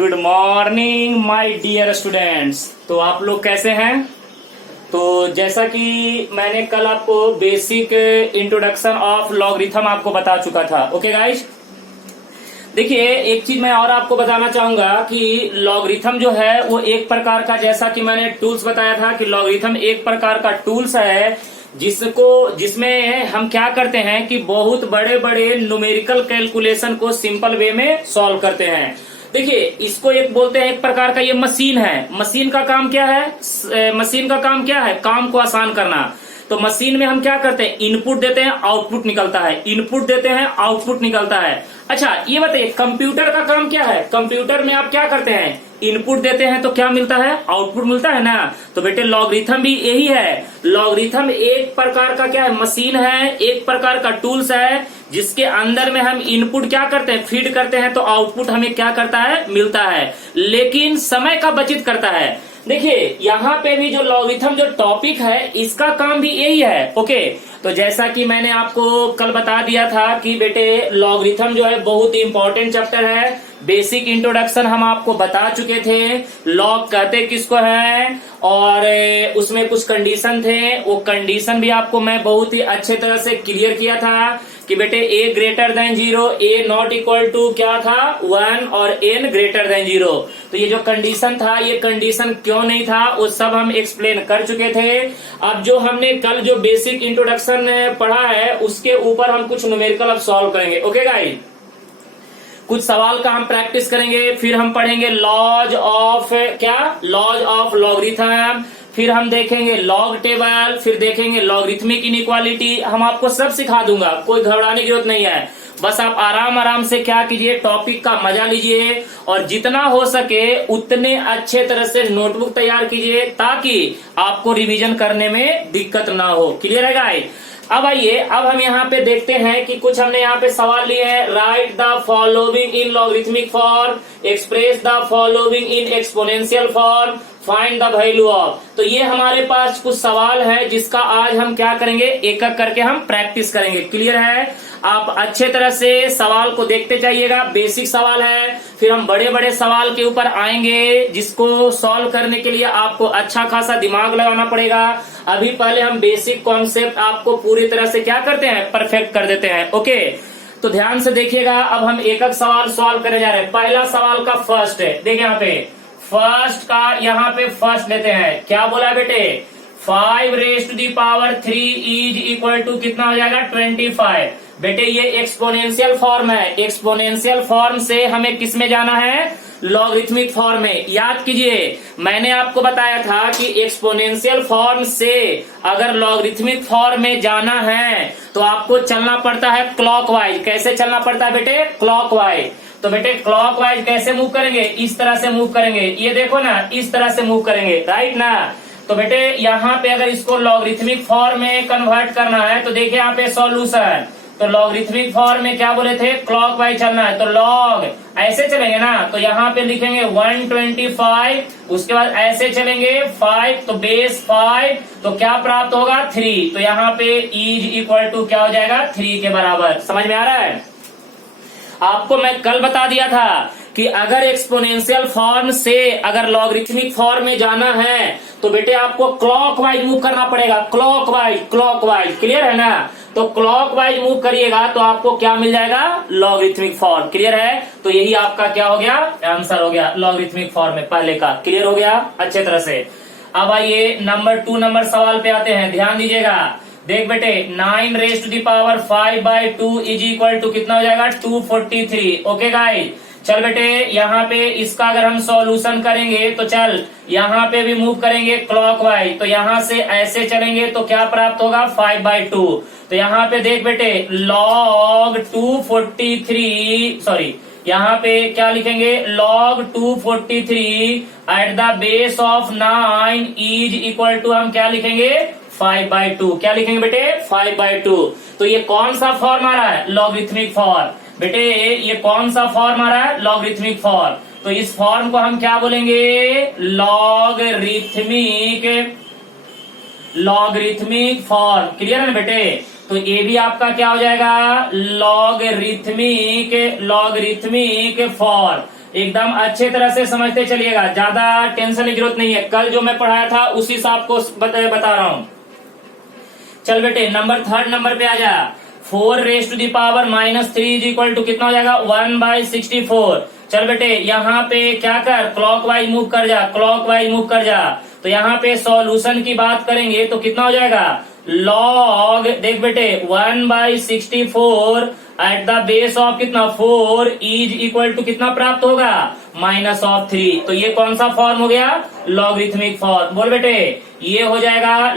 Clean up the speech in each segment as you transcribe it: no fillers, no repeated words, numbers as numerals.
Good morning my dear students. तो आप लोग कैसे हैं? तो जैसा कि मैंने कल आपको बेसिक इंट्रोडक्शन ऑफ लॉगरिथम आपको बता चुका था। ओके गाइस, देखिए एक चीज मैं और आपको बताना चाहूंगा कि लॉगरिथम जो है वो एक प्रकार का, जैसा कि मैंने टूल्स बताया था कि लॉगरिथम एक प्रकार का टूल्स है जिसमें हम क्या करते हैं कि बहुत बड़े बड़े न्यूमेरिकल कैलकुलेशन को सिंपल वे में सॉल्व करते हैं। देखिए इसको एक बोलते हैं, एक प्रकार का ये मशीन है। मशीन का काम क्या है? मशीन का काम क्या है? काम को आसान करना। तो मशीन में हम क्या करते हैं? इनपुट देते हैं, आउटपुट निकलता है। इनपुट देते हैं, आउटपुट निकलता है। अच्छा ये बताइए कंप्यूटर का काम क्या है? कंप्यूटर में आप क्या करते हैं? इनपुट देते हैं तो क्या मिलता है? आउटपुट मिलता है ना। तो बेटे लॉगरिथम भी यही है। लॉगरिथम एक प्रकार का क्या है? मशीन है, एक प्रकार का टूल्स है जिसके अंदर में हम इनपुट क्या करते हैं? फीड करते हैं तो आउटपुट हमें क्या करता है? मिलता है, लेकिन समय का बचत करता है। देखिए यहाँ पे भी जो लॉगरिथम जो टॉपिक है इसका काम भी यही है। ओके, तो जैसा कि मैंने आपको कल बता दिया था कि बेटे लॉगरिथम जो है बहुत ही इंपॉर्टेंट चैप्टर है। बेसिक इंट्रोडक्शन हम आपको बता चुके थे, लॉग कहते किसको है, और उसमें कुछ कंडीशन थे। वो कंडीशन भी आपको मैं बहुत ही अच्छे तरह से क्लियर किया था कि बेटे a greater than 0, a not equal to क्या था? 1 और n ग्रेटर देन 0। तो ये जो कंडीशन था, ये कंडीशन क्यों नहीं था वो सब हम एक्सप्लेन कर चुके थे। अब जो हमने कल जो बेसिक इंट्रोडक्शन पढ़ा है उसके ऊपर हम कुछ न्यूमेरिकल अब सॉल्व करेंगे। ओके गाइस, कुछ सवाल का हम प्रैक्टिस करेंगे, फिर हम पढ़ेंगे लॉज ऑफ क्या? लॉज ऑफ लॉगरिथम, फिर हम देखेंगे लॉग टेबल, फिर देखेंगे लॉगरिथमिक इनइक्वालिटी। हम आपको सब सिखा दूंगा, कोई घबराने की जरूरत नहीं है। बस आप आराम आराम से क्या कीजिए, टॉपिक का मजा लीजिए और जितना हो सके उतने अच्छे तरह से नोटबुक तैयार कीजिए ताकि आपको रिवीजन करने में दिक्कत ना हो। क्लियर है गाइस? अब आइए, अब हम यहाँ पे देखते हैं कि कुछ हमने यहाँ पे सवाल लिए हैं। Right the following in logarithmic form, express the following in exponential form, find the value of. तो ये हमारे पास कुछ सवाल है जिसका आज हम क्या करेंगे, एक एक करके हम प्रैक्टिस करेंगे। क्लियर है? आप अच्छे तरह से सवाल को देखते जाइएगा। बेसिक सवाल है, फिर हम बड़े बड़े सवाल के ऊपर आएंगे जिसको सॉल्व करने के लिए आपको अच्छा खासा दिमाग लगाना पड़ेगा। अभी पहले हम बेसिक कॉन्सेप्ट आपको पूरी तरह से क्या करते हैं? परफेक्ट कर देते हैं। ओके, तो ध्यान से देखिएगा। अब हम एक एक सवाल सॉल्व करने जा रहे हैं। पहला सवाल का फर्स्ट है, देखिए यहाँ पे फर्स्ट का, यहाँ पे फर्स्ट लेते हैं। क्या बोला है बेटे? 5 raised to the power 3 is equal to कितना हो जाएगा? 25। बेटे ये एक्सपोनेंशियल फॉर्म है। एक्सपोनेंशियल फॉर्म से हमें किस में जाना है? लॉगरिथमिक फॉर्म में। याद कीजिए मैंने आपको बताया था कि एक्सपोनेंशियल फॉर्म से अगर लॉगरिथमिक फॉर्म में जाना है तो आपको चलना पड़ता है क्लॉकवाइज। कैसे चलना पड़ता है बेटे? क्लॉकवाइज। तो बेटे क्लॉकवाइज कैसे मूव करेंगे? इस तरह से मूव करेंगे। ये देखो ना, इस तरह से मूव करेंगे, राइट ना। तो बेटे यहाँ पे अगर इसको लॉगरिथमिक फॉर्म में कन्वर्ट करना है तो देखिए यहाँ पे सॉल्यूशन। तो लॉगरिथमिक फॉर्म में क्या बोले थे? क्लॉकवाइज चलना है। तो लॉग ऐसे चलेंगे ना, तो यहाँ पे लिखेंगे 125, उसके बाद ऐसे चलेंगे 5, तो बेस 5, तो क्या प्राप्त होगा? 3। तो यहाँ पे इज इक्वल टू क्या हो जाएगा? 3 के बराबर। समझ में आ रहा है? आपको मैं कल बता दिया था कि अगर एक्सपोनेंशियल फॉर्म से अगर लॉगरिथमिक फॉर्म में जाना है तो बेटे आपको क्लॉकवाइज मूव करना पड़ेगा। Clockwise, clockwise. क्लियर है ना? तो क्लॉकवाइज मूव करिएगा तो आपको क्या मिल जाएगा? Logarithmic form. क्लियर है? तो यही आपका क्या हो गया? आंसर हो गया लॉगरिथमिक फॉर्म में पहले का। क्लियर हो गया अच्छे तरह से? अब आइए नंबर 2 नंबर सवाल पे आते हैं। ध्यान दीजिएगा। देख बेटे 9 raised to the power 5/2 is equal to कितना हो जाएगा? 243। ओके गाइस, चल बेटे यहाँ पे इसका अगर हम सॉल्यूशन करेंगे तो चल यहाँ पे भी मूव करेंगे क्लॉकवाइज। तो यहाँ से ऐसे चलेंगे तो क्या प्राप्त होगा? 5/2। तो यहाँ पे देख बेटे log 243, सॉरी यहाँ पे क्या लिखेंगे? log 243 at the base of 9 is equal to हम क्या लिखेंगे? 5/2। क्या लिखेंगे बेटे? 5/2। तो ये कौन सा फॉर्म आ रहा है? Logarithmic form. बेटे ये कौन सा फॉर्म आ रहा है? Logarithmic form. तो इस फॉर्म को हम क्या बोलेंगे? Logarithmic form. क्लियर है बेटे? तो ये भी आपका क्या हो जाएगा? Logarithmic form. एकदम अच्छे तरह से समझते चलिएगा, ज्यादा टेंशन की जरूरत नहीं है। कल जो मैं पढ़ाया था उसी से आपको बता रहा हूं। चल बेटे थर्ड नंबर पे आ जा। 4 raise to the power -3 is equal to कितना हो जाएगा 1/64। चल बेटे यहाँ पे क्या कर, क्लॉकवाइज मूव कर जा, क्लॉकवाइज मूव कर जा। तो यहाँ पे सॉल्यूशन की बात करेंगे तो कितना हो जाएगा, लॉग देख बेटे 1/64 एट द बेस ऑफ कितना 4 इज इक्वल टू कितना प्राप्त होगा -3। तो ये कौन सा फॉर्म हो गया, लॉगरिथमिक फॉर्म। बोल बेटे ये हो जाएगा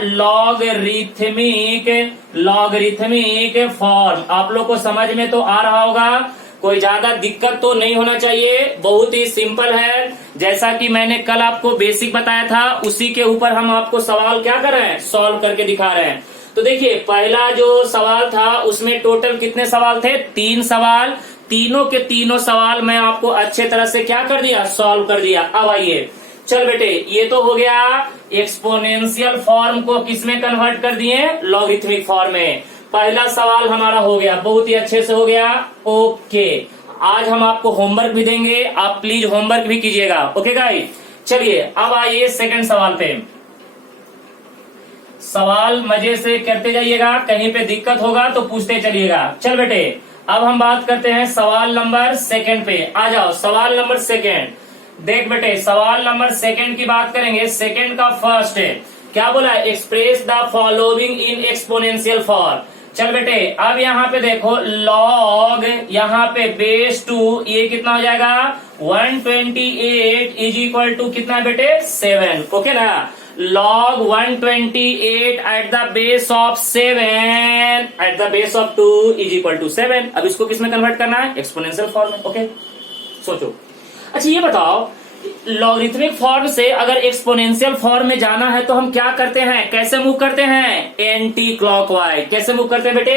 लॉगरिथमिक फॉर्म। आप लोग को समझ में तो आ रहा होगा, कोई ज्यादा दिक्कत तो नहीं होना चाहिए, बहुत ही सिंपल है। जैसा कि मैंने कल आपको बेसिक बताया था उसी के ऊपर हम आपको सवाल क्या कर रहे हैं, सॉल्व करके दिखा रहे हैं। तो देखिए पहला जो सवाल था उसमें टोटल कितने सवाल थे, 3 सवाल। तीनों के तीनों सवाल मैं आपको अच्छे तरह से क्या कर दिया, सॉल्व कर दिया। अब आइए चल बेटे ये तो हो गया एक्सपोनेंशियल फॉर्म को किसमें कन्वर्ट कर दिए, लॉगरिथमिक फॉर्म में। पहला सवाल हमारा हो गया, बहुत ही अच्छे से हो गया। ओके आज हम आपको होमवर्क भी देंगे, आप प्लीज होमवर्क भी कीजिएगा। ओके गाइस चलिए अब आइए सेकंड सवाल पे। सवाल मजे से करते जाइएगा, कहीं पे दिक्कत होगा तो पूछते चलिएगा। चल बेटे अब हम बात करते हैं सवाल नंबर सेकंड पे। आ जाओ सवाल नंबर सेकंड। देख बेटे सवाल नंबर सेकंड की बात करेंगे। सेकंड का फर्स्ट है क्या बोला, express the following in exponential form. चल बेटे अब यहाँ पे देखो लॉग यहाँ पे बेस 2 ये कितना हो जाएगा 128 इज इक्वल टू कितना बेटे 7। ओके ना, log 128 at the base of 7 at the base of 2 is equal to 7। अब इसको किसमें कन्वर्ट करना है, एक्सपोनेंशियल फॉर्म में। ओके सोचो। अच्छा ये बताओ लॉगरिथमिक फॉर्म से अगर एक्सपोनेंशियल फॉर्म में जाना है तो हम क्या करते हैं, कैसे मूव करते हैं, एंटी क्लॉकवाइज। कैसे मूव करते हैं बेटे,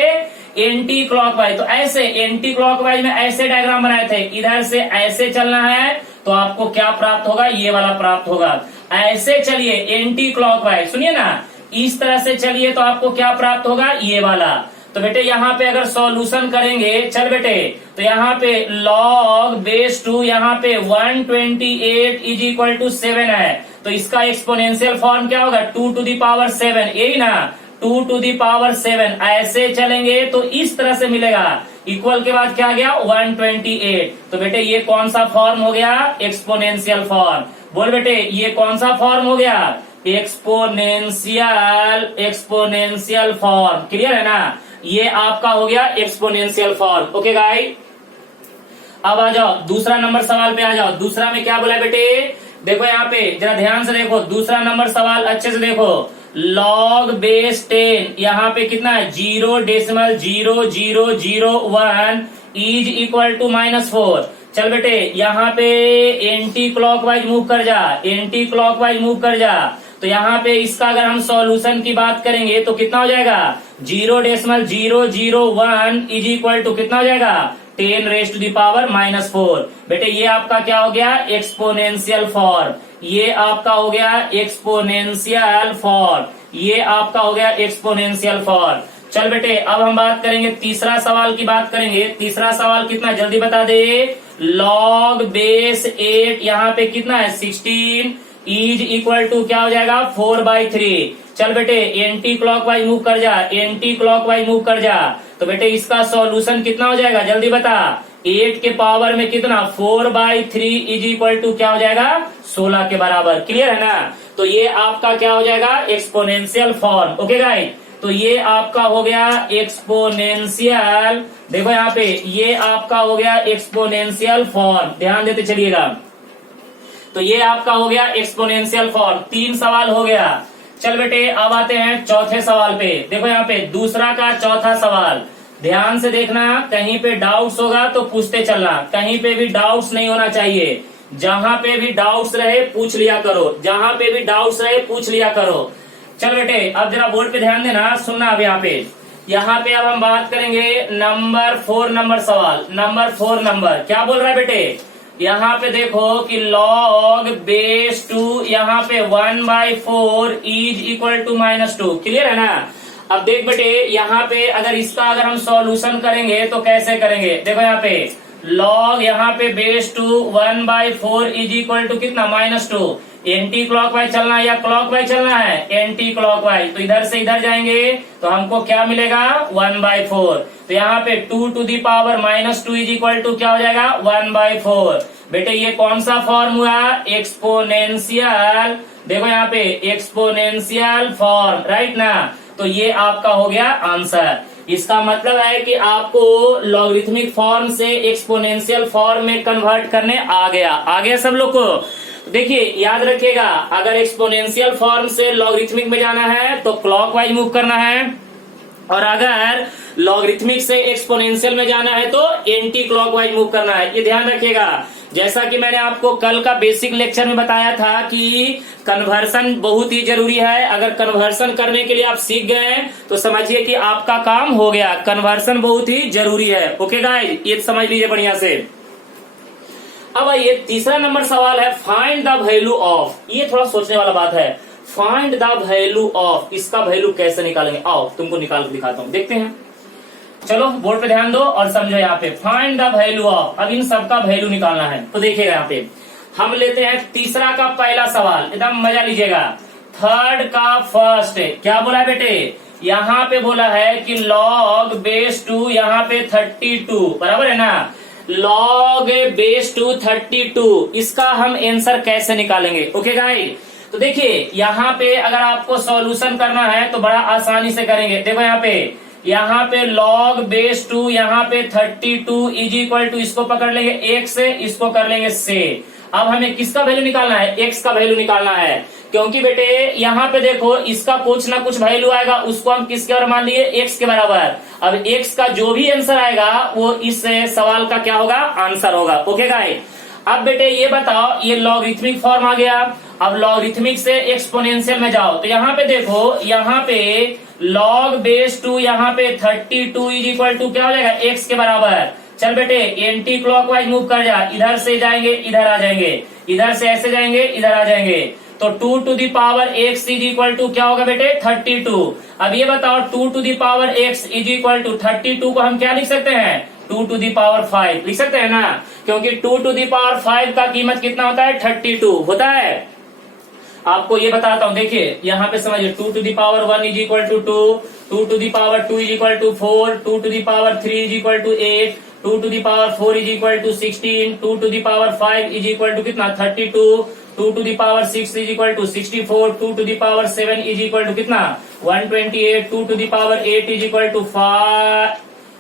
एंटी क्लॉकवाइज। तो ऐसे एंटी क्लॉकवाइज में ऐसे डायग्राम बनाए थे, इधर से ऐसे चलना है तो आपको क्या प्राप्त होगा, ये वाला प्राप्त होगा। ऐसे चलिए एंटी क्लॉकवाइज, सुनिए ना, इस तरह से चलिए तो आपको क्या प्राप्त होगा, ये वाला। तो बेटे यहाँ पे अगर सॉल्यूशन करेंगे, चल बेटे तो यहाँ पे log बेस 2 यहाँ पे 128 इज इक्वल टू 7 है। तो इसका एक्सपोनेंशियल फॉर्म क्या होगा 2 टू दी पावर 7, यही ना 2 टू दी पावर 7। ऐसे चलेंगे तो इस तरह से मिलेगा, इक्वल के बाद क्या आ गया 128। तो बेटे ये कौन सा फॉर्म हो गया, एक्सपोनेंशियल फॉर्म। बोल बेटे ये कौन सा फॉर्म हो गया, एक्सपोनेंशियल फॉर्म। क्लियर है ना, ये आपका हो गया एक्सपोनेंशियल फॉर्म। ओके गाइस अब आ जाओ दूसरा नंबर सवाल पे आ जाओ। दूसरा में क्या बोला है बेटे, देखो यहाँ पे जरा ध्यान से देखो, दूसरा नंबर सवाल अच्छे से देखो। log बेस 10 यहाँ पे कितना है 0.0001 इज इक्वल टू -4। चल बेटे यहाँ पे एंटी क्लॉकवाइज मूव कर जा, एंटी क्लॉकवाइज मूव कर जा। तो यहाँ पे इसका अगर हम सॉल्यूशन की बात करेंगे तो कितना हो जाएगा 0.001 इज इक्वल टू कितना हो जाएगा 10 रेज टू दी पावर -4। बेटे ये आपका क्या हो गया एक्सपोनेंशियल फॉर्म, ये आपका हो गया एक्सपोनेंशियल फॉर्म, ये आपका हो गया एक्सपोनेंशियल फॉर्म। चल बेटे अब हम बात करेंगे तीसरा सवाल की बात करेंगे। तीसरा सवाल कितना जल्दी बता दे, log बेस 8 यहाँ पे कितना है 16 इज इक्वल टू क्या हो जाएगा 4/3। चल बेटे एंटी क्लॉकवाइज मूव कर जा, एंटी क्लॉकवाइज मूव कर जा। तो बेटे इसका सॉल्यूशन कितना हो जाएगा जल्दी बता, 8 के पावर में कितना 4/3 इज इक्वल टू क्या हो जाएगा 16 के बराबर। क्लियर है ना, तो ये आपका क्या हो जाएगा एक्सपोनेंशियल फॉर्म। ओके गाइस तो ये आपका हो गया एक्सपोनेंशियल, देखो यहाँ पे ये आपका हो गया एक्सपोनेंशियल फॉर्म, ध्यान देते चलिएगा। तो ये आपका हो गया एक्सपोनेंशियल फॉर्म। 3 सवाल हो गया। चल बेटे अब आते हैं चौथे सवाल पे। देखो यहाँ पे दूसरा का चौथा सवाल, ध्यान से देखना, कहीं पे डाउट्स होगा तो पूछते चलना, कहीं पे भी डाउट्स नहीं होना चाहिए। जहां पे भी डाउट्स रहे पूछ लिया करो, जहां पे भी डाउट्स रहे पूछ लिया करो। चल बेटे अब जरा बोर्ड पे ध्यान देना, सुनना। अब यहाँ पे अब हम बात करेंगे नंबर 4 नंबर सवाल। नंबर 4 नंबर क्या बोल रहा है बेटे, यहाँ पे देखो कि log बेस 2 यहाँ पे 1/4 इज इक्वल टू -2। क्लियर है ना, अब देख बेटे यहाँ पे अगर इसका अगर हम सॉल्यूशन करेंगे तो कैसे करेंगे, देखो यहाँ पे लॉग यहाँ पे base two 1/4 is equal to कितना -2। एंटी क्लॉकवाइज चलना है या क्लॉकवाइज चलना है? Anti clockwise. तो इधर से इधर जाएंगे तो हमको क्या मिलेगा? 1/4। तो यहाँ पे 2 to the power -2 is equal to क्या हो जाएगा? 1/4। बेटे ये कौन सा फॉर्म हुआ? एक्सपोनेंशियल। देखो यहाँ पे एक्सपोनेंशियल फॉर्म, राइट ना। तो ये आपका हो गया आंसर। इसका मतलब है कि आपको लॉगरिथमिक फॉर्म से एक्सपोनेंशियल फॉर्म में कन्वर्ट करने आ गया सब लोग को। देखिए याद रखिएगा, अगर एक्सपोनेंशियल फॉर्म से लॉगरिथमिक में जाना है तो क्लॉकवाइज मूव करना है, और अगर लॉगरिथमिक से एक्सपोनेंशियल में जाना है तो एंटी क्लॉकवाइज मूव करना है। ये ध्यान रखिएगा। जैसा कि मैंने आपको कल का बेसिक लेक्चर में बताया था कि कन्वर्सन बहुत ही जरूरी है। अगर कन्वर्सन करने के लिए आप सीख गए तो समझिए कि आपका काम हो गया। कन्वर्सन बहुत ही जरूरी है। ओके गाइस, ये समझ लीजिए बढ़िया से। अब ये तीसरा नंबर सवाल है, फाइंड द वैल्यू ऑफ। ये थोड़ा सोचने वाला बात है। फाइंड द वैल्यू ऑफ, इसका वैल्यू कैसे निकालेंगे? आओ तुमको निकाल के दिखाता हूं, देखते हैं। चलो बोर्ड पे ध्यान दो और समझो। यहाँ पे फाइंड द वैल्यू ऑफ, अब इन सबका वैल्यू निकालना है। तो देखिएगा यहाँ पे हम लेते हैं तीसरा का पहला सवाल, एकदम मजा लीजिएगा। थर्ड का फर्स्ट क्या बोला है बेटे? यहाँ पे बोला है कि लॉग बेस टू यहाँ पे 32, बराबर है ना। लॉग बेस टू 32, इसका हम आंसर कैसे निकालेंगे? ओके गाइस, तो देखिए यहाँ पे अगर आपको सॉल्यूशन करना है तो बड़ा आसानी से करेंगे। देखो यहाँ पे लॉग बेस टू यहाँ पे 32 इज इक्वल टू, इसको पकड़ लेंगे एक से, इसको कर लेंगे से। अब हमें किसका वैल्यू निकालना है? एक्स का वैल्यू निकालना है। क्योंकि बेटे यहाँ पे देखो इसका कुछ ना कुछ वैल्यू आएगा, उसको हम किसके बराबर मान लिए? एक्स के बराबर। अब एक्स का जो भी आंसर आएगा वो इस सवाल का क्या होगा? आंसर होगा। ओके गाइस, अब बेटे ये बताओ, ये लॉगरिथमिक फॉर्म आ गया। अब लॉगरिथमिक से एक्सपोनेंशियल में जाओ तो यहाँ पे देखो, यहाँ पे लॉग बेस टू यहाँ पे 32 इज इक्वल टू क्या हो जाएगा? एक्स के बराबर। चल बेटे एंटी क्लॉकवाइज मूव कर जा, इधर से जाएंगे इधर आ जाएंगे, इधर से ऐसे जाएंगे इधर आ जाएंगे। तो 2 to the power x is equal to क्या होगा बेटे? 32। अब ये बताओ 2 to the power x is equal to 32 को हम क्या लिख सकते हैं? 2 टू दी पावर 5 लिख सकते हैं ना, क्योंकि 2 टू दी पावर 5 का कीमत कितना होता है? 32 होता है। आपको ये बताता हूँ, देखिए यहाँ पे समझिए 2 to the power 1 is equal to 2, 2 to the power 2 is equal to 4, 2 to the power 3 is equal to 8, 2 to the power 4 is equal to 16, 2 to the power 5 is equal to कितना? 32, 2 to the power 6 is equal to 64, 2 to the power 7 is equal to कितना? 128, 2 to the power 8 is equal to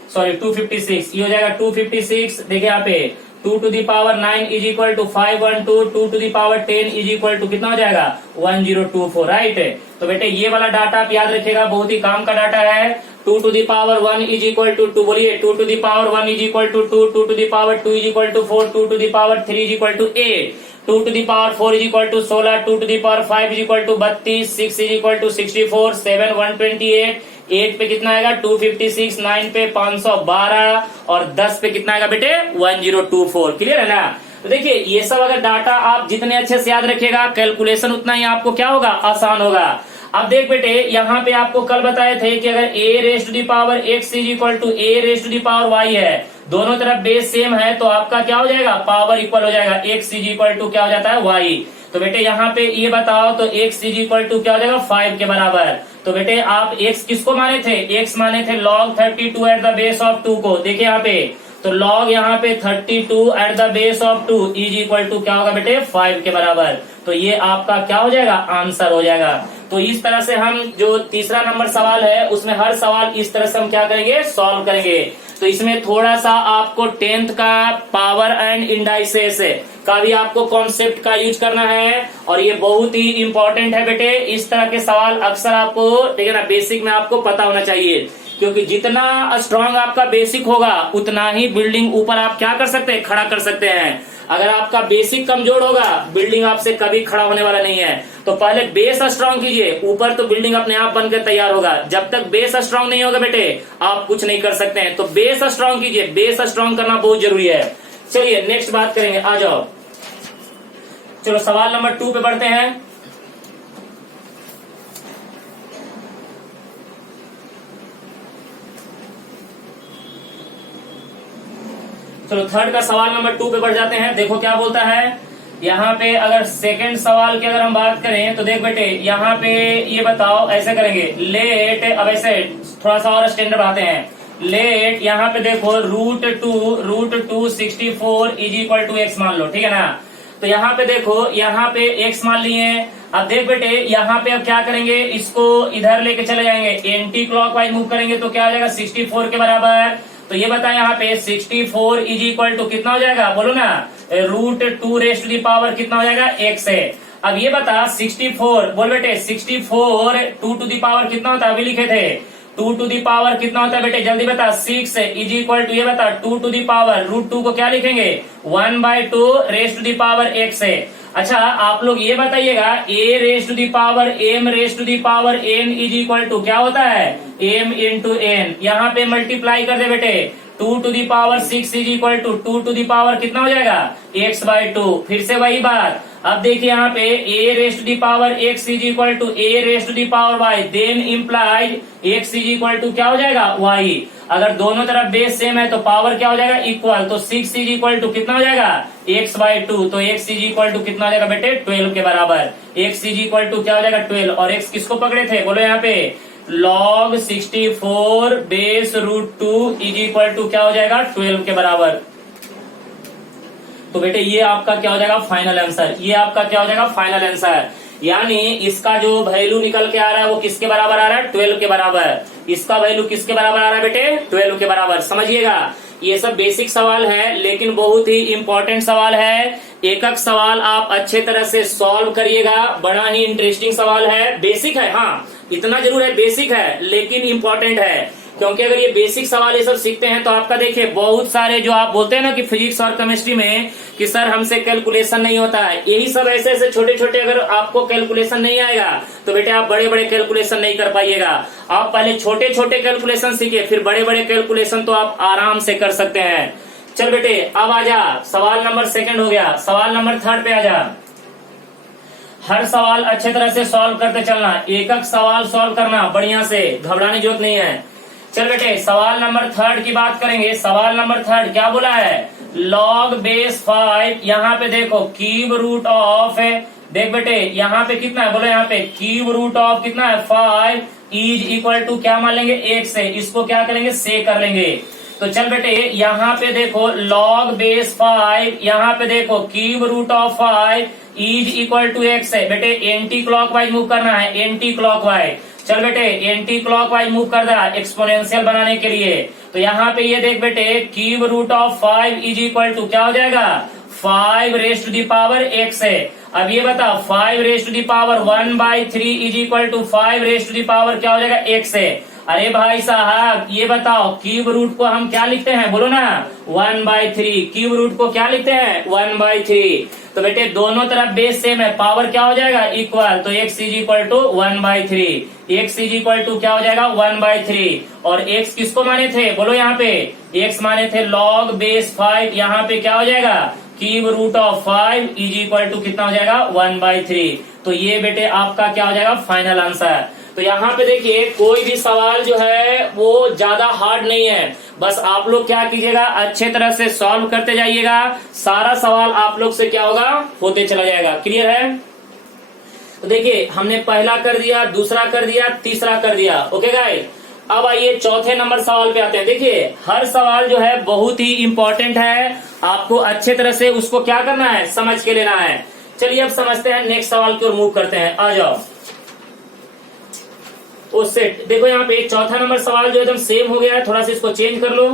256। ये हो जाएगा 256। देखिए यहाँ पे 2 to the power 9 is equal to 512, 2 to the power 10 is equal to कितना हो जाएगा? 1024, राइट। तो बेटे ये वाला डाटा आप याद रखिएगा, बहुत ही काम का डाटा है। 2 to the power 1 is equal to 2, बोलिए 2 to the power 1 is equal to 2, 2 to the power 2 is equal to 4, 2 to the power 3 is equal to 8, 2 to the power 4 is equal to 16, 2 to the power 5 is equal to 32, 6 is equal to 64, 7 128, 8 पे कितना आएगा? 256, 9 पे 512 और 10 पे कितना आएगा बेटे? 1024। Clear है ना। तो देखिए ये सब अगर डाटा आप जितने अच्छे से याद रखिएगा, कैलकुलेशन उतना ही आपको क्या होगा? आसान होगा। अब देख बेटे यहाँ पे आपको कल बताए थे कि अगर a raise to the power x is equal to a raise to the power y है, दोनों तरफ बेस सेम है तो आपका क्या हो जाएगा? पावर इक्वल हो जाएगा। x इज इक्वल टू क्या हो जाता है? y। तो बेटे यहाँ पे ये बताओ तो x इज इक्वल टू क्या हो जाएगा? 5 के बराबर। तो बेटे आप x किसको माने थे? x माने थे log 32 at the base of 2 को। देखिए यहाँ पे तो log यहाँ पे 32 at the base of 2 is equal to क्या होगा बेटे? 5 के बराबर। तो ये आपका क्या हो जाएगा? आंसर हो जाएगा। तो इस तरह से हम जो तीसरा नंबर सवाल है उसमें हर सवाल इस तरह से हम क्या करेंगे? सॉल्व करेंगे। तो इसमें थोड़ा सा आपको 10th का पावर एंड इंडाइसेस का भी आपको कॉन्सेप्ट का यूज करना है, और ये बहुत ही इंपॉर्टेंट है बेटे। इस तरह के सवाल अक्सर आपको ठीक है ना बेसिक में आपको पता होना चाहिए, क्योंकि जितना स्ट्रांग आपका बेसिक होगा उतना ही बिल्डिंग ऊपर आप क्या कर सकते हैं? खड़ा कर सकते हैं। अगर आपका बेसिक कमजोर होगा बिल्डिंग आपसे कभी खड़ा होने वाला नहीं है। तो पहले बेस स्ट्रांग कीजिए, ऊपर तो बिल्डिंग अपने आप बनकर तैयार होगा। जब तक बेस स्ट्रांग नहीं होगा बेटे आप कुछ नहीं कर सकते हैं। तो बेस स्ट्रांग कीजिए, बेस स्ट्रांग करना बहुत जरूरी है। चलिए नेक्स्ट बात करेंगे, आ जाओ। चलो सवाल नंबर 2 पे बढ़ते हैं। चलो थर्ड का सवाल नंबर 2 पे बढ़ जाते हैं। देखो क्या बोलता है यहाँ पे। अगर सेकंड सवाल की अगर हम बात करें तो देख बेटे यहाँ पे ये बताओ, ऐसे करेंगे लेट, अब ऐसे थोड़ा सा और स्टैंडर्ड आते हैं। लेट यहाँ पे देखो √2 64 इज इक्वल टू एक्स मान लो, ठीक है ना। तो यहाँ पे देखो, यहाँ पे एक्स मान लिए। अब देख बेटे यहाँ पे अब क्या करेंगे, इसको इधर लेके चले जाएंगे, एंटी क्लॉकवाइज मूव करेंगे तो क्या हो जाएगा 64 के बराबर। तो ये बता यहाँ पे 64 इज इक्वल टू कितना हो जाएगा, बोलो ना, √2 रेस्ट टू दी पावर कितना हो जाएगा, एक्स है। अब ये बता 64, बोल बेटे 64 2 टू दी पावर कितना होता है, अभी लिखे थे 2 टू दी पावर कितना होता है बेटे, जल्दी बता। 6 इज इक्वल टू ये बता 2 टू दी पावर √2 को क्या लिखेंगे 1/2 raised to the power x है। अच्छा आप लोग ये बताइएगा a raised to the power m raised to the power n is equal to क्या होता है, m इंटू n। यहाँ पे मल्टीप्लाई कर दे बेटे, 2 to the power 6 is equal to 2 to the power कितना हो जाएगा x/2। फिर से वही बात, अब देखिए यहाँ पे a raised to the power x is equal to a raised to the power y, then implies x is equal to क्या हो जाएगा y। अगर दोनों तरफ बेस सेम है तो पावर क्या हो जाएगा इक्वल, तो 6 इज इक्वल टू कितना हो जाएगा x/2। तो x इज इक्वल टू कितना हो जाएगा बेटे 12 के बराबर। x इज इक्वल टू क्या हो जाएगा 12, और x किसको पकड़े थे, बोलो यहाँ पे log 64 base √2 is equal to क्या हो जाएगा 12 के बराबर। तो बेटे ये आपका क्या हो जाएगा फाइनल आंसर, ये आपका क्या हो जाएगा फाइनल आंसर। यानी इसका जो वैल्यू निकल के आ रहा है वो किसके बराबर आ रहा है 12 के बराबर। इसका वैल्यू किसके बराबर आ रहा है बेटे 12 के बराबर। समझिएगा ये सब बेसिक सवाल है लेकिन बहुत ही इंपॉर्टेंट सवाल है। एक एक सवाल आप अच्छे तरह से सॉल्व करिएगा, बड़ा ही इंटरेस्टिंग सवाल है। बेसिक है, हाँ इतना जरूर है बेसिक है लेकिन इंपॉर्टेंट है, क्योंकि अगर ये बेसिक सवाल ये सब सीखते हैं तो आपका देखिए बहुत सारे जो आप बोलते हैं ना कि फिजिक्स और केमिस्ट्री में कि सर हमसे कैलकुलेशन नहीं होता है, यही सब ऐसे ऐसे छोटे छोटे अगर आपको कैलकुलेशन नहीं आएगा तो बेटे आप बड़े बड़े कैलकुलेशन नहीं कर पाइएगा। आप पहले छोटे छोटे कैलकुलेशन सीखे फिर बड़े बड़े कैलकुलेशन तो आप आराम से कर सकते हैं। चल बेटे अब आजा, सवाल नंबर 2 हो गया, सवाल नंबर 3 पे आजा। हर सवाल अच्छे तरह से सॉल्व करते चलना, एक एक सवाल सॉल्व करना बढ़िया से, घबराने की जरूरत नहीं है। चल बेटे सवाल नंबर 3 की बात करेंगे। सवाल नंबर 3 क्या बोला है, log बेस 5, यहाँ पे देखो क्यूब रूट ऑफ, देख बेटे यहाँ पे कितना है, बोलो यहाँ पे क्यूब रूट ऑफ कितना है 5 इज इक्वल टू क्या मान लेंगे 1 से, इसको क्या करेंगे से कर लेंगे। तो चल बेटे यहाँ पे देखो log बेस 5, यहाँ पे देखो cube root of 5 is equal to x है। बेटे एंटी क्लॉकवाइज मूव करना है, एंटी क्लॉकवाइज। चल बेटे एंटी क्लॉकवाइज मूव कर रहा है एक्सपोनेंशियल बनाने के लिए। तो यहाँ पे ये देख बेटे cube root of 5 is equal to क्या हो जाएगा 5 raised to the power x है। अब ये बता 5 raised to the power 1/3 is equal to 5 raised to the power क्या हो जाएगा x है। अरे भाई साहब ये बताओ क्यूब रूट को हम क्या लिखते हैं, बोलो ना 1/3। क्यूब रूट को क्या लिखते हैं 1/3। तो बेटे दोनों तरफ बेस सेम है, पावर क्या हो जाएगा इक्वल, तो x is equal to 1/3। x is equal to क्या हो जाएगा 1/3। और x किसको माने थे, बोलो यहाँ पे x माने थे log बेस 5, यहाँ पे क्या हो जाएगा cube root of 5 is equal to कितना हो जाएगा 1/3। तो ये बेटे आपका क्या हो जाएगा फाइनल आंसर। तो यहाँ पे देखिए कोई भी सवाल जो है वो ज्यादा हार्ड नहीं है, बस आप लोग क्या कीजिएगा अच्छे तरह से सॉल्व करते जाइएगा, सारा सवाल आप लोग से क्या होगा होते चला जाएगा। क्लियर है। तो देखिए हमने पहला कर दिया, दूसरा कर दिया, तीसरा कर दिया, ओके गाइस। अब आइए चौथे नंबर सवाल पे आते हैं। देखिए हर सवाल जो है बहुत ही इंपॉर्टेंट है, आपको अच्छे तरह से उसको क्या करना है समझ के लेना है। चलिए अब समझते हैं, नेक्स्ट सवाल की ओर मूव करते हैं, आ जाओ। उससे देखो यहाँ पे चौथा नंबर सवाल जो एकदम सेम हो गया है, थोड़ा सा इसको चेंज कर लो,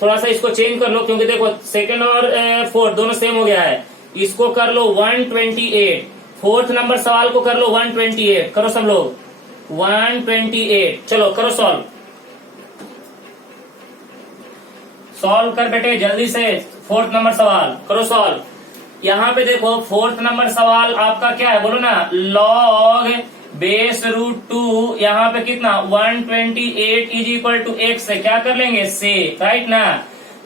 थोड़ा सा इसको चेंज कर लो, क्योंकि देखो सेकंड और फोर्थ दोनों सेम हो गया है। इसको कर लो 128, फोर्थ नंबर सवाल को कर लो 128, करो सब लोग 128। चलो करो सॉल्व, सॉल्व कर बेटे जल्दी से, फोर्थ नंबर सवाल करो सॉल्व। यहाँ पे देखो फोर्थ नंबर सवाल आपका क्या है, बोलो ना log बेस √2, यहाँ पे कितना 128 इज इक्वल टू x है, क्या कर लेंगे से, राइट ना।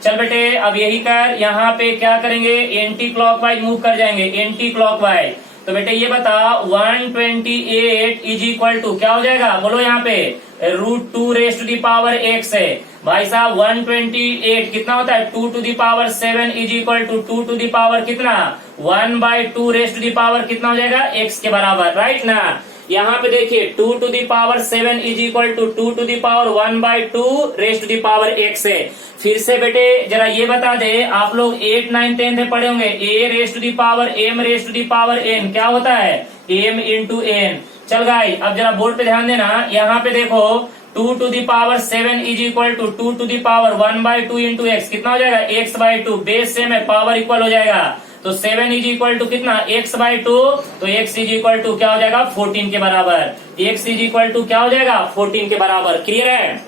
चल बेटे अब यही कर, यहाँ पे क्या करेंगे एंटी क्लॉकवाइज मूव कर जाएंगे, एंटी क्लॉकवाइज। तो बेटे ये बता 128 इज इक्वल टू क्या हो जाएगा, बोलो यहाँ पे √2 raised to the power x है। भाई साहब 128 कितना होता है 2 to the power 7 is equal to 2 to the power कितना 1/2 रेस्ट टू द पावर कितना हो जाएगा x के बराबर, राइट ना। यहाँ पे देखिए 2 to the power 7 is equal to 2 to the power 1/2 raised to the power x है। फिर से बेटे जरा ये बता दे, आप लोग 8, 9, 10 में पढ़े होंगे a raised to the power m raised to the power n क्या होता है m इंटू n। चल गाइस अब जरा बोर्ड पे ध्यान देना, यहाँ पे देखो 2 to the power 7 is equal to 2 to the power 1/2 into x कितना हो जाएगा x/2, बेस सेम है पावर इक्वल हो जाएगा, तो 7 इज इक्वल टू कितना x/2, तो x इज इक्वल टू क्या हो जाएगा 14 के बराबर, x इज इक्वल टू क्या हो जाएगा 14 के बराबर। क्लियर है,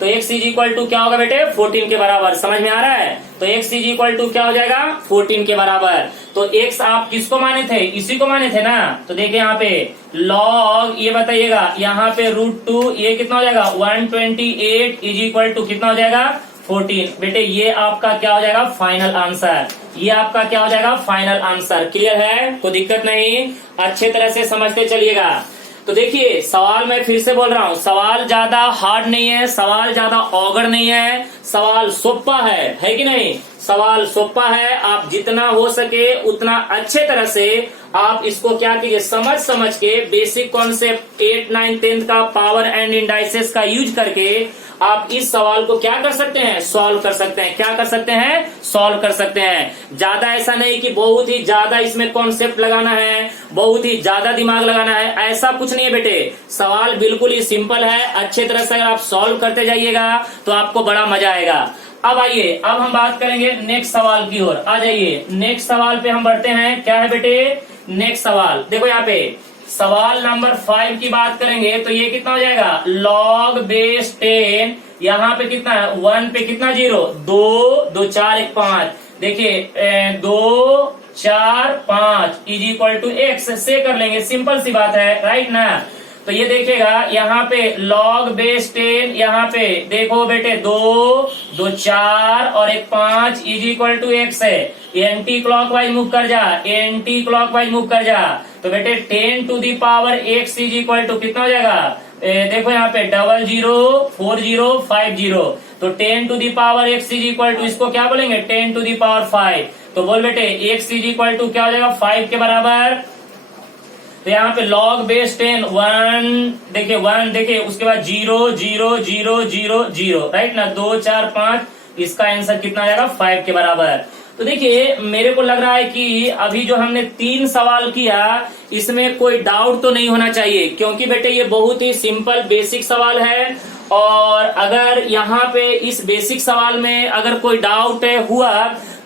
तो x इज इक्वल टू क्या होगा बेटे 14 के बराबर, समझ में आ रहा है। तो x इज इक्वल टू क्या हो जाएगा 14 के बराबर। तो x आप किसको माने थे, इसी को माने थे ना। तो देखिए यहाँ पे log ये बताइएगा, यहाँ पे √2 ये कितना हो जाएगा 128 इज इक्वल टू कितना हो जाएगा 14। बेटे ये आपका क्या हो जाएगा फाइनल आंसर, ये आपका क्या हो जाएगा फाइनल आंसर। क्लियर है, कोई दिक्कत नहीं, अच्छे तरह से समझते चलिएगा। तो देखिए सवाल मैं फिर से बोल रहा हूँ, सवाल ज्यादा हार्ड नहीं है, सवाल ज्यादा औगड़ नहीं है, सवाल सोप्पा है कि नहीं, सवाल सोप्पा है। आप जितना हो सके उतना अच्छे तरह से आप इसको क्या कीजिए समझ के बेसिक कॉन्सेप्ट 8, 9, 10 का पावर एंड इंडाइसेस का यूज करके आप इस सवाल को क्या कर सकते हैं सॉल्व कर सकते हैं। क्या कर सकते हैं सॉल्व कर सकते हैं। ज्यादा ऐसा नहीं कि बहुत ही ज्यादा इसमें कॉन्सेप्ट लगाना है, बहुत ही ज्यादा दिमाग लगाना है, ऐसा कुछ नहीं है बेटे। सवाल बिल्कुल ही सिंपल है, अच्छे तरह से अगर आप सॉल्व करते जाइएगा तो आपको बड़ा मजा आएगा। अब आइए, अब हम बात करेंगे नेक्स्ट सवाल की ओर। आ जाइए नेक्स्ट सवाल पे हम बढ़ते हैं। क्या है बेटे नेक्स्ट सवाल, देखो यहाँ पे सवाल नंबर 5 की बात करेंगे तो ये कितना हो जाएगा log बेस 10, यहाँ पे कितना है 1 पे कितना 0, 2, 2, 4, 1, 5। देखिए 2, 4, 5 इज इक्वल टू x से कर लेंगे, सिंपल सी बात है, राइट ना। तो ये देखिएगा यहाँ पे log बेस 10, यहाँ पे देखो बेटे 2, 2, 4 और 1, 5 इज इक्वल टू x है। एंटी क्लॉकवाइज मूव कर जा, एंटी क्लॉकवाइज मूव कर जा। तो बेटे 10 to the power x is equal to कितना हो जाएगा, देखो यहाँ पे 00, 40, 50। तो 10 to the power x is equal to इसको क्या बोलेंगे 10 टू दी पावर 5। तो बोल बेटे x इज इक्वल टू क्या हो जाएगा 5 के बराबर। तो यहाँ पे log बेस 10 1 देखिए 1 देखिए, उसके बाद 0, 0, 0, 0, 0, राइट ना। 2, 4, 5 इसका आंसर कितना आ जाएगा 5 के बराबर। तो देखिए मेरे को लग रहा है कि अभी जो हमने 3 सवाल किया इसमें कोई डाउट तो नहीं होना चाहिए, क्योंकि बेटे ये बहुत ही सिंपल बेसिक सवाल है। और अगर यहाँ पे इस बेसिक सवाल में अगर कोई डाउट हुआ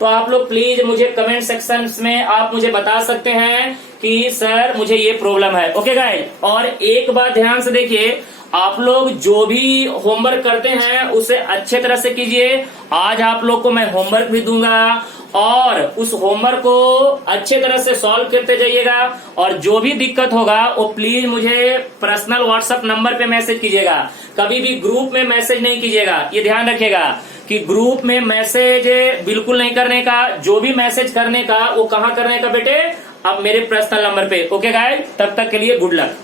तो आप लोग प्लीज मुझे कमेंट सेक्शन में आप मुझे बता सकते हैं कि सर मुझे ये प्रॉब्लम है। ओके गाइस, और एक बात ध्यान से देखिए, आप लोग जो भी होमवर्क करते हैं उसे अच्छे तरह से कीजिए। आज आप लोग को मैं होमवर्क भी दूंगा और उस होमवर्क को अच्छे तरह से सॉल्व करते जाइएगा। और जो भी दिक्कत होगा वो प्लीज मुझे पर्सनल व्हाट्सएप नंबर पे मैसेज कीजिएगा, कभी भी ग्रुप में मैसेज नहीं कीजिएगा। ये ध्यान रखिएगा कि ग्रुप में मैसेज बिल्कुल नहीं करने का, जो भी मैसेज करने का वो कहाँ करने का बेटे, अब मेरे पर्सनल नंबर पे। ओके गाइस, तब तक के लिए गुड लक।